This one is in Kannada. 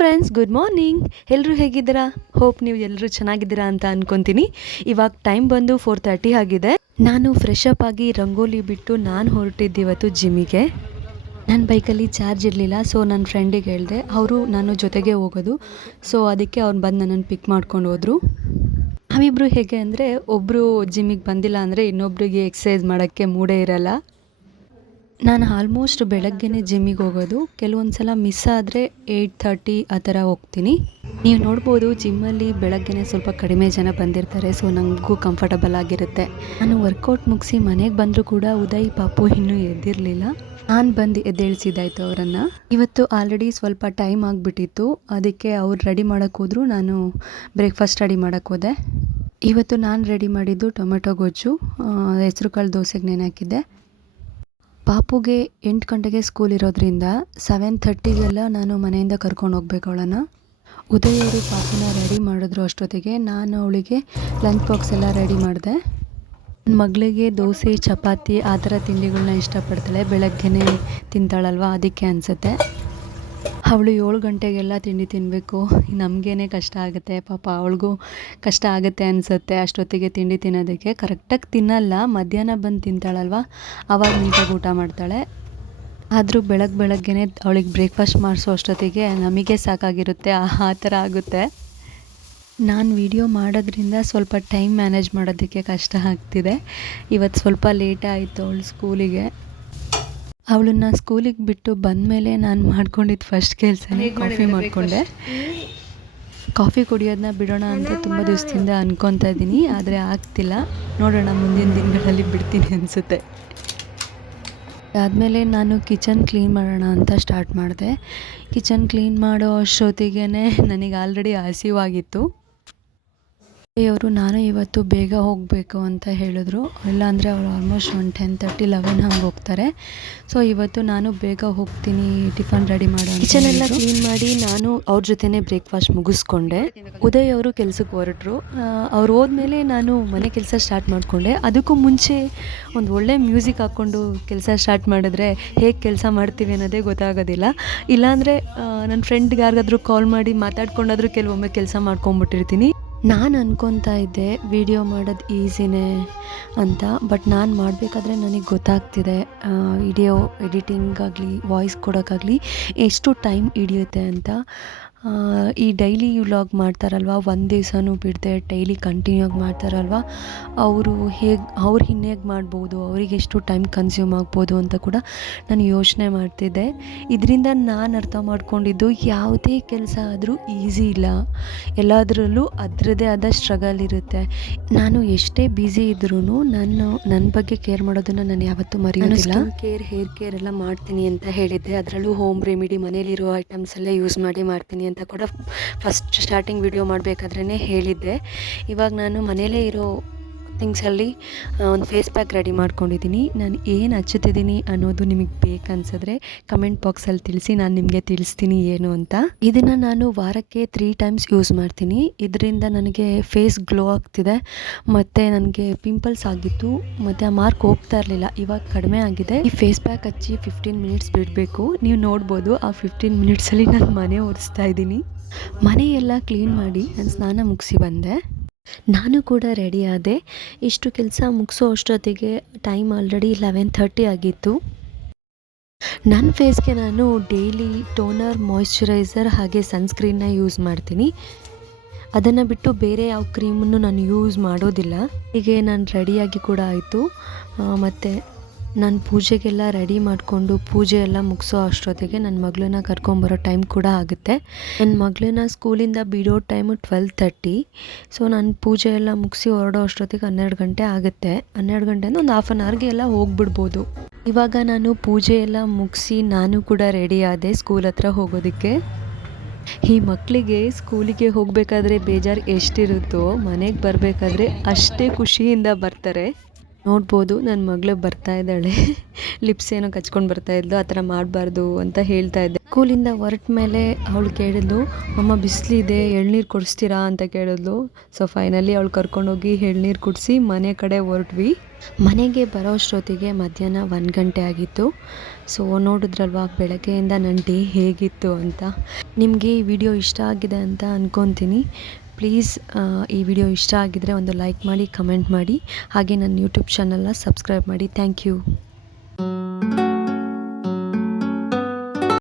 Friends, good morning. ಎಲ್ಲರೂ ಹೇಗಿದ್ದೀರಾ? ಹೋಪ್ ನೀವು ಎಲ್ಲರೂ ಚೆನ್ನಾಗಿದ್ದೀರಾ ಅಂತ ಅಂದ್ಕೊತೀನಿ. ಇವಾಗ ಟೈಮ್ ಬಂದು 4:30 ಆಗಿದೆ. ನಾನು ಫ್ರೆಶ್ ಅಪ್ ಆಗಿ ರಂಗೋಲಿ ಬಿಟ್ಟು ನಾನು ಹೊರಟಿದ್ದು ಇವತ್ತು ಜಿಮ್ಮಿಗೆ. ನನ್ನ ಬೈಕಲ್ಲಿ ಚಾರ್ಜ್ ಇರಲಿಲ್ಲ, ಸೊ ನನ್ನ ಫ್ರೆಂಡಿಗೆ ಹೇಳಿದೆ. ಅವರು ನಾನು ಜೊತೆಗೆ ಹೋಗೋದು, ಸೊ ಅದಕ್ಕೆ ಅವ್ನು ಬಂದು ನನ್ನನ್ನು ಪಿಕ್ ಮಾಡ್ಕೊಂಡು ಹೋದರು. ನಾವಿಬ್ಬರು ಹೇಗೆ ಅಂದರೆ, ಒಬ್ಬರು ಜಿಮ್ಮಿಗೆ ಬಂದಿಲ್ಲ ಅಂದರೆ ಇನ್ನೊಬ್ರಿಗೆ ಎಕ್ಸಸೈಸ್ ಮಾಡೋಕ್ಕೆ ಮೂಡೇ ಇರಲ್ಲ. ನಾನು ಆಲ್ಮೋಸ್ಟ್ ಬೆಳಗ್ಗೆನೇ ಜಿಮ್ಮಿಗೆ ಹೋಗೋದು. ಕೆಲವೊಂದು ಸಲ ಮಿಸ್ ಆದರೆ 8:30 ಆ ಥರ ಹೋಗ್ತೀನಿ. ನೀವು ನೋಡ್ಬೋದು ಜಿಮ್ಮಲ್ಲಿ ಬೆಳಗ್ಗೆನೇ ಸ್ವಲ್ಪ ಕಡಿಮೆ ಜನ ಬಂದಿರ್ತಾರೆ, ಸೊ ನನಗೂ ಕಂಫರ್ಟಬಲ್ ಆಗಿರುತ್ತೆ. ನಾನು ವರ್ಕೌಟ್ ಮುಗಿಸಿ ಮನೆಗೆ ಬಂದರೂ ಕೂಡ ಉದಯ್ ಪಾಪು ಇನ್ನೂ ಎದ್ದಿರಲಿಲ್ಲ. ನಾನು ಬಂದು ಎದ್ದೇಳಿಸಿದ್ದಾಯಿತು ಅವರನ್ನು. ಇವತ್ತು ಆಲ್ರೆಡಿ ಸ್ವಲ್ಪ ಟೈಮ್ ಆಗಿಬಿಟ್ಟಿತ್ತು, ಅದಕ್ಕೆ ಅವ್ರು ರೆಡಿ ಮಾಡೋಕ್ಕೆ ಹೋದ್ರು, ನಾನು ಬ್ರೇಕ್ಫಾಸ್ಟ್ ರೆಡಿ ಮಾಡೋಕ್ಕೆ ಹೋದೆ. ಇವತ್ತು ನಾನು ರೆಡಿ ಮಾಡಿದ್ದು ಟೊಮೆಟೊ ಗೊಜ್ಜು, ಹೆಸರು ಕಾಳು ದೋಸೆಗೆ ನೆನೆ ಹಾಕಿದ್ದೆ. ಪಾಪುಗೆ 8 ಗಂಟೆಗೆ ಸ್ಕೂಲ್ ಇರೋದ್ರಿಂದ 7:30ಗೆಲ್ಲ ನಾನು ಮನೆಯಿಂದ ಕರ್ಕೊಂಡು ಹೋಗ್ಬೇಕು ಅವಳನ್ನು. ಉದಯ್ ಅವರು ಪಾಪುನ ರೆಡಿ ಮಾಡಿದ್ರು. ಅಷ್ಟೊತ್ತಿಗೆ ನಾನು ಅವಳಿಗೆ ಲಂಚ್ ಬಾಕ್ಸ್ ಎಲ್ಲ ರೆಡಿ ಮಾಡಿದೆ. ನನ್ನ ಮಗಳಿಗೆ ದೋಸೆ, ಚಪಾತಿ ಆ ಥರ ತಿಂಡಿಗಳನ್ನ ಇಷ್ಟಪಡ್ತಾಳೆ. ಬೆಳಗ್ಗೆನೇ ತಿಂತಾಳಲ್ವ, ಅದಕ್ಕೆ ಅನಿಸುತ್ತೆ. ಅವಳು 7 ಗಂಟೆಗೆಲ್ಲ ತಿಂಡಿ ತಿನ್ನಬೇಕು. ನಮಗೇನೆ ಕಷ್ಟ ಆಗುತ್ತೆ, ಪಾಪ ಅವಳಿಗೂ ಕಷ್ಟ ಆಗುತ್ತೆ ಅನಿಸುತ್ತೆ ಅಷ್ಟೊತ್ತಿಗೆ ತಿಂಡಿ ತಿನ್ನೋದಕ್ಕೆ. ಕರೆಕ್ಟಾಗಿ ತಿನ್ನಲ್ಲ, ಮಧ್ಯಾಹ್ನ ಬಂದು ತಿಂತಾಳಲ್ವ, ಆವಾಗ ನೀಟಾಗಿ ಊಟ ಮಾಡ್ತಾಳೆ. ಆದರೂ ಬೆಳಗ್ಗೆನೇ ಅವಳಿಗೆ ಬ್ರೇಕ್ಫಾಸ್ಟ್ ಮಾಡಿಸೋ ಅಷ್ಟೊತ್ತಿಗೆ ನಮಗೆ ಸಾಕಾಗಿರುತ್ತೆ, ಆ ಥರ ಆಗುತ್ತೆ. ನಾನು ವಿಡಿಯೋ ಮಾಡೋದ್ರಿಂದ ಸ್ವಲ್ಪ ಟೈಮ್ ಮ್ಯಾನೇಜ್ ಮಾಡೋದಕ್ಕೆ ಕಷ್ಟ ಆಗ್ತಿದೆ. ಇವತ್ತು ಸ್ವಲ್ಪ ಲೇಟೇ ಆಯಿತು ಅವಳು ಸ್ಕೂಲಿಗೆ. ಅವಳನ್ನು ಸ್ಕೂಲಿಗೆ ಬಿಟ್ಟು ಬಂದಮೇಲೆ ನಾನು ಮಾಡ್ಕೊಂಡಿದ್ದು ಫಸ್ಟ್ ಕೆಲಸನೇ ಕಾಫಿ ಮಾಡಿಕೊಂಡೆ. ಕಾಫಿ ಕುಡಿಯೋದನ್ನ ಬಿಡೋಣ ಅಂತ ತುಂಬ ದಿವಸದಿಂದ ಅಂದ್ಕೊತಾ ಇದ್ದೀನಿ, ಆದರೆ ಆಗ್ತಿಲ್ಲ. ನೋಡೋಣ, ಮುಂದಿನ ದಿನಗಳಲ್ಲಿ ಬಿಡ್ತೀನಿ ಅನಿಸುತ್ತೆ. ಅದಾದಮೇಲೆ ನಾನು ಕಿಚನ್ ಕ್ಲೀನ್ ಮಾಡೋಣ ಅಂತ ಸ್ಟಾರ್ಟ್ ಮಾಡಿದೆ. ಕಿಚನ್ ಕ್ಲೀನ್ ಮಾಡೋ ಅಷ್ಟೊತ್ತಿಗೆ ನನಗೆ ಆಲ್ರೆಡಿ ಹಸಿವಾಗಿತ್ತು. ಅವರು ನಾನು ಇವತ್ತು ಬೇಗ ಹೋಗಬೇಕು ಅಂತ ಹೇಳಿದ್ರು. ಇಲ್ಲಾಂದರೆ ಅವರು ಆಲ್ಮೋಸ್ಟ್ ಒಂದು 10:30, 11 ಹಂಗೆ ಹೋಗ್ತಾರೆ. ಸೊ ಇವತ್ತು ನಾನು ಬೇಗ ಹೋಗ್ತೀನಿ, ಟಿಫನ್ ರೆಡಿ ಮಾಡೋ. ಕಿಚನೆಲ್ಲ ಕ್ಲೀನ್ ಮಾಡಿ ನಾನು ಅವ್ರ ಜೊತೆನೇ ಬ್ರೇಕ್ಫಾಸ್ಟ್ ಮುಗಿಸ್ಕೊಂಡೆ. ಉದಯ್ ಅವರು ಕೆಲಸಕ್ಕೆ ಹೊರಟರು. ಅವ್ರು ಹೋದ್ಮೇಲೆ ನಾನು ಮನೆ ಕೆಲಸ ಸ್ಟಾರ್ಟ್ ಮಾಡಿಕೊಂಡೆ. ಅದಕ್ಕೂ ಮುಂಚೆ ಒಂದು ಒಳ್ಳೆ ಮ್ಯೂಸಿಕ್ ಹಾಕ್ಕೊಂಡು ಕೆಲಸ ಸ್ಟಾರ್ಟ್ ಮಾಡಿದ್ರೆ ಹೇಗೆ ಕೆಲಸ ಮಾಡ್ತೀವಿ ಅನ್ನೋದೇ ಗೊತ್ತಾಗೋದಿಲ್ಲ. ಇಲ್ಲಾಂದರೆ ನನ್ನ ಫ್ರೆಂಡ್ಗೆ ಯಾರಿಗಾದ್ರೂ ಕಾಲ್ ಮಾಡಿ ಮಾತಾಡ್ಕೊಂಡಾದ್ರೂ ಕೆಲವೊಮ್ಮೆ ಕೆಲಸ ಮಾಡ್ಕೊಂಬಿಟ್ಟಿರ್ತೀನಿ. ನಾನು ಅನ್ಕೊತಾ ಇದ್ದೆ ವಿಡಿಯೋ ಮಾಡೋದು ಈಸಿನೇ ಅಂತ, ಬಟ್ ನಾನು ಮಾಡಬೇಕಾದ್ರೆ ನನಗೆ ಗೊತ್ತಾಗ್ತಿದೆ ವಿಡಿಯೋ ಎಡಿಟಿಂಗಾಗಲಿ ವಾಯ್ಸ್ ಕೊಡೋಕ್ಕಾಗಲಿ ಎಷ್ಟು ಟೈಮ್ ಹಿಡಿಯುತ್ತೆ ಅಂತ. ಈ ಡೈಲಿ ವ್ಲಾಗ್ ಮಾಡ್ತಾರಲ್ವ, ಒಂದು ದಿವಸನೂ ಬಿಡದೆ ಡೈಲಿ ಕಂಟಿನ್ಯೂ ಆಗಿ ಮಾಡ್ತಾರಲ್ವ, ಅವ್ರು ಹೇಗೆ ಮಾಡ್ಬೋದು, ಅವ್ರಿಗೆ ಎಷ್ಟು ಟೈಮ್ ಕನ್ಸ್ಯೂಮ್ ಆಗ್ಬೋದು ಅಂತ ಕೂಡ ನಾನು ಯೋಚನೆ ಮಾಡ್ತಿದ್ದೆ. ಇದರಿಂದ ನಾನು ಅರ್ಥ ಮಾಡ್ಕೊಂಡಿದ್ದು, ಯಾವುದೇ ಕೆಲಸ ಆದರೂ ಈಸಿ ಇಲ್ಲ, ಎಲ್ಲದರಲ್ಲೂ ಅದರದ್ದೇ ಆದ ಸ್ಟ್ರಗಲ್ ಇರುತ್ತೆ. ನಾನು ಎಷ್ಟೇ ಬ್ಯುಸಿ ಇದ್ರೂ ನನ್ನ ಬಗ್ಗೆ ಕೇರ್ ಮಾಡೋದನ್ನು ನಾನು ಯಾವತ್ತೂ ಮರೆಯೋದಿಲ್ಲ. ಹೇರ್ ಕೇರ್ ಎಲ್ಲ ಮಾಡ್ತೀನಿ ಅಂತ ಹೇಳಿದ್ದೆ. ಅದರಲ್ಲೂ ಹೋಮ್ ರೆಮಿಡಿ, ಮನೇಲಿರೋ ಐಟಮ್ಸ್ ಎಲ್ಲ ಯೂಸ್ ಮಾಡ್ತೀನಿ ಅಂತ ಕೂಡ ಫಸ್ಟ್ ಸ್ಟಾರ್ಟಿಂಗ್ ವಿಡಿಯೋ ಮಾಡಬೇಕಾದ್ರೇ ಹೇಳಿದ್ದೆ. ಇವಾಗ ನಾನು ಮನೇಲೇ ಇರೋ ಥಿಂಗ್ಸಲ್ಲಿ ಒಂದು ಫೇಸ್ ಪ್ಯಾಕ್ ರೆಡಿ ಮಾಡ್ಕೊಂಡಿದ್ದೀನಿ. ನಾನು ಏನು ಹಚ್ಚುತ್ತಿದ್ದೀನಿ ಅನ್ನೋದು ನಿಮಗೆ ಬೇಕನ್ಸಿದ್ರೆ ಕಮೆಂಟ್ ಬಾಕ್ಸಲ್ಲಿ ತಿಳಿಸಿ, ನಾನು ನಿಮಗೆ ತಿಳಿಸ್ತೀನಿ ಏನು ಅಂತ. ಇದನ್ನು ನಾನು ವಾರಕ್ಕೆ 3 ಟೈಮ್ಸ್ ಯೂಸ್ ಮಾಡ್ತೀನಿ. ಇದರಿಂದ ನನಗೆ ಫೇಸ್ ಗ್ಲೋ ಆಗ್ತಿದೆ, ಮತ್ತು ನನಗೆ ಪಿಂಪಲ್ಸ್ ಆಗಿತ್ತು, ಮತ್ತು ಆ ಮಾರ್ಕ್ ಹೋಗ್ತಾ ಇರಲಿಲ್ಲ, ಇವಾಗ ಕಡಿಮೆ ಆಗಿದೆ. ಈ ಫೇಸ್ ಪ್ಯಾಕ್ ಹಚ್ಚಿ 15 ಮಿನಿಟ್ಸ್ ಬಿಡಬೇಕು. ನೀವು ನೋಡ್ಬೋದು, ಆ 15 ಮಿನಿಟ್ಸಲ್ಲಿ ನಾನು ಮನೆ ಒರೆಸ್ತಾ ಇದ್ದೀನಿ. ಮನೆಯೆಲ್ಲ ಕ್ಲೀನ್ ಮಾಡಿ ನಾನು ಸ್ನಾನ ಮುಗಿಸಿ ಬಂದೆ. ನಾನು ಕೂಡ ರೆಡಿ ಆದೆ. ಇಷ್ಟು ಕೆಲಸ ಮುಗಿಸೋ ಅಷ್ಟೊತ್ತಿಗೆ ಟೈಮ್ ಆಲ್ರೆಡಿ 11:30 ಆಗಿತ್ತು. ನನ್ನ ಫೇಸ್ಗೆ ನಾನು ಡೈಲಿ ಟೋನರ್, ಮಾಯ್ಶ್ಚರೈಸರ್ ಹಾಗೆ ಸನ್ಸ್ಕ್ರೀನ್ನ ಯೂಸ್ ಮಾಡ್ತೀನಿ. ಅದನ್ನು ಬಿಟ್ಟು ಬೇರೆ ಯಾವ ಕ್ರೀಮನ್ನು ನಾನು ಯೂಸ್ ಮಾಡೋದಿಲ್ಲ. ಹೀಗೆ ನಾನು ರೆಡಿಯಾಗಿ ಕೂಡ ಆಯಿತು. ಮತ್ತು ನಾನು ಪೂಜೆಗೆಲ್ಲ ರೆಡಿ ಮಾಡಿಕೊಂಡು ಪೂಜೆ ಎಲ್ಲ ಮುಗಿಸೋ ಅಷ್ಟೊತ್ತಿಗೆ ನನ್ನ ಮಗಳನ್ನ ಕರ್ಕೊಂಬರೋ ಟೈಮ್ ಕೂಡ ಆಗುತ್ತೆ. ನನ್ನ ಮಗಳನ್ನ ಸ್ಕೂಲಿಂದ ಬಿಡೋ ಟೈಮು 12:30. ಸೊ ನಾನು ಪೂಜೆ ಎಲ್ಲ ಮುಗಿಸಿ ಹೊರಡೋ ಅಷ್ಟೊತ್ತಿಗೆ 12 ಗಂಟೆ ಆಗುತ್ತೆ. 12 ಗಂಟೆಯಿಂದ ಒಂದು ಹಾಫ್ ಆನ್ ಅವರ್ಗೆ ಎಲ್ಲ ಹೋಗ್ಬಿಡ್ಬೋದು. ಇವಾಗ ನಾನು ಪೂಜೆ ಎಲ್ಲ ಮುಗಿಸಿ ನಾನು ಕೂಡ ರೆಡಿ ಆದೆ ಸ್ಕೂಲ್ ಹತ್ರ ಹೋಗೋದಕ್ಕೆ. ಈ ಮಕ್ಕಳಿಗೆ ಸ್ಕೂಲಿಗೆ ಹೋಗಬೇಕಾದ್ರೆ ಬೇಜಾರು ಎಷ್ಟಿರುತ್ತೋ, ಮನೆಗೆ ಬರಬೇಕಾದ್ರೆ ಅಷ್ಟೇ ಖುಷಿಯಿಂದ ಬರ್ತಾರೆ. ನೋಡ್ಬೋದು ನನ್ನ ಮಗಳು ಬರ್ತಾ ಇದ್ದಾಳೆ. ಲಿಪ್ಸ್ ಏನೋ ಕಚ್ಕೊಂಡು ಬರ್ತಾ ಇದ್ಲು, ಆ ಥರ ಮಾಡಬಾರ್ದು ಅಂತ ಹೇಳ್ತಾ ಇದ್ದೆ. ಸ್ಕೂಲಿಂದ ಹೊರಟ ಮೇಲೆ ಅವಳು ಕೇಳಿದ್ಲು, ಅಮ್ಮ ಬಿಸಿಲಿದೆ ಎಳ್ನೀರು ಕೊಡಿಸ್ತೀರಾ ಅಂತ ಕೇಳಿದ್ಲು. ಸೊ ಫೈನಲಿ ಅವಳು ಕರ್ಕೊಂಡೋಗಿ ಎಳ್ನೀರು ಕುಡಿಸಿ ಮನೆ ಕಡೆ ಹೊರಟ್ವಿ. ಮನೆಗೆ ಬರೋ ಅಷ್ಟೊತ್ತಿಗೆ ಮಧ್ಯಾಹ್ನ 1 ಗಂಟೆ ಆಗಿತ್ತು. ಸೊ ನೋಡಿದ್ರಲ್ವ ಬೆಳಗ್ಗೆಯಿಂದ ನನ್ನ ಡೇ ಹೇಗಿತ್ತು ಅಂತ. ನಿಮಗೆ ಈ ವಿಡಿಯೋ ಇಷ್ಟ ಆಗಿದೆ ಅಂತ ಅಂದ್ಕೊತೀನಿ. ಪ್ಲೀಸ್ ಈ ವಿಡಿಯೋ ಇಷ್ಟ ಆಗಿದರೆ ಒಂದು ಲೈಕ್ ಮಾಡಿ, ಕಮೆಂಟ್ ಮಾಡಿ, ಹಾಗೆ ನನ್ನ ಯೂಟ್ಯೂಬ್ ಚಾನಲ್ನ ಸಬ್ಸ್ಕ್ರೈಬ್ ಮಾಡಿ. Thank you.